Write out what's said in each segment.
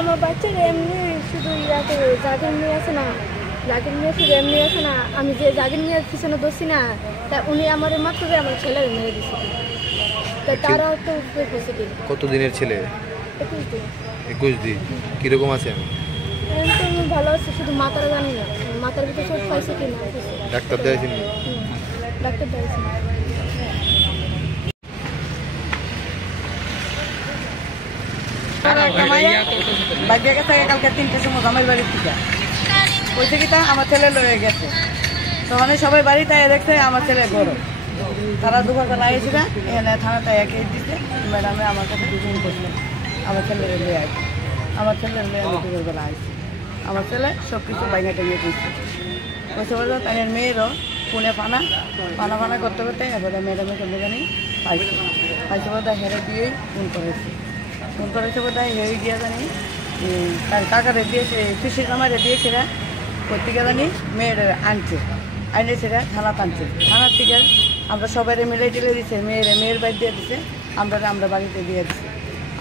আমার বাচ্চারা এমনি শুধু ইয়াতে জাগির নিয়ে আছে না, জাগির নিয়ে শুধু এমনি আছে না, আমি যে জাগির নিয়ে পিছনে দোষী না, তা উনি আমার মাত্র আমার ছেলে মেরে দিচ্ছে। তা তারা তো পজিটিভ। কত দিনের ছেলে? 21 দিন। 21 দিন। কিরকম আছে? তো আমি ভালো আছি, শুধু মাথাটা জানি না, মাথার ভিতরে চোট পাইছে কি না। ডাক্তার দেখাইছেন? ডাক্তার দেখাইছেন। বাইকে গেছে কালকে 3টার সময় আমার বাড়ির থেকে ওইতে কি তা আমার ছেলে লয়ে গেছে। তো মানে সবাই বাড়িতে দেখছে আমার ছেলে গরম। তারা দুপুরবেলা এসেছিল এখানে থানাতে একে দিচ্ছে, ম্যাডামে আমার কাছে দুজন করছিলেন আমার ছেলের লয়ে আসছে। আমার ছেলের মেয়ে আমি দুপুরবেলা আসছি, আমার ছেলে সব কিছু বাইনা টেঙে দিচ্ছে। বসে বললো তাই মেয়েরও ফোনে পানা করতে করতে এবারে ম্যাডামের সঙ্গে জানি পাইছে বোধহয় হেরে দিয়েই ফোন করেছে বোধহয় হেরে গিয়ে জানি তার কাকারে দিয়েছে, কৃষির নামারে দিয়েছিল পত্রিকা জানি মেয়ের আইনে সেটা থানা টানছে। থানার থেকে আমরা সবাই মিলে টেলে দিচ্ছে, মেয়ের বাড়ি দিয়ে দিচ্ছে, আমরা বাড়িতে দিয়ে দিচ্ছি।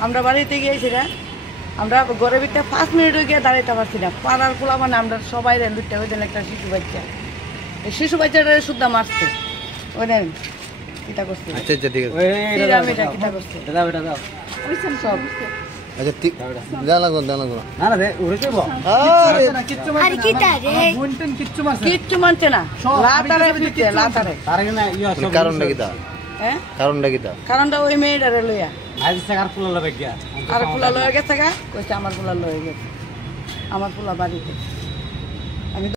আমরা বাড়িতে গিয়ে সেটা আমরা ঘরের ভিতরে 5 মিনিটও গিয়ে দাঁড়াইতে পারছি না। পাড়ার পোলা মানে আমরা সবাই লুটতে ওই দিন একটা শিশু বাচ্চা, এই শিশু বাচ্চাটা শুদ্ধা মারছে ওই দেন কিতা করছে। আচ্ছা আচ্ছা ঠিক আছে। কিতা করছে সব আচ্ছা ঠিক দাও লাগো না না রে উড়ে যাব। আরে কি তা রে বুনটেন কিচ্ছু মানছে না, লাতারে তার কারণটা কি তা? হ্যাঁ কারণটা ওই মেয়েটারে লইয়া আর ফুলা লয়ে গেছে গা, কইছে আমার ফুলা লয়ে গেছে, আমার ফুলা বাড়িতে।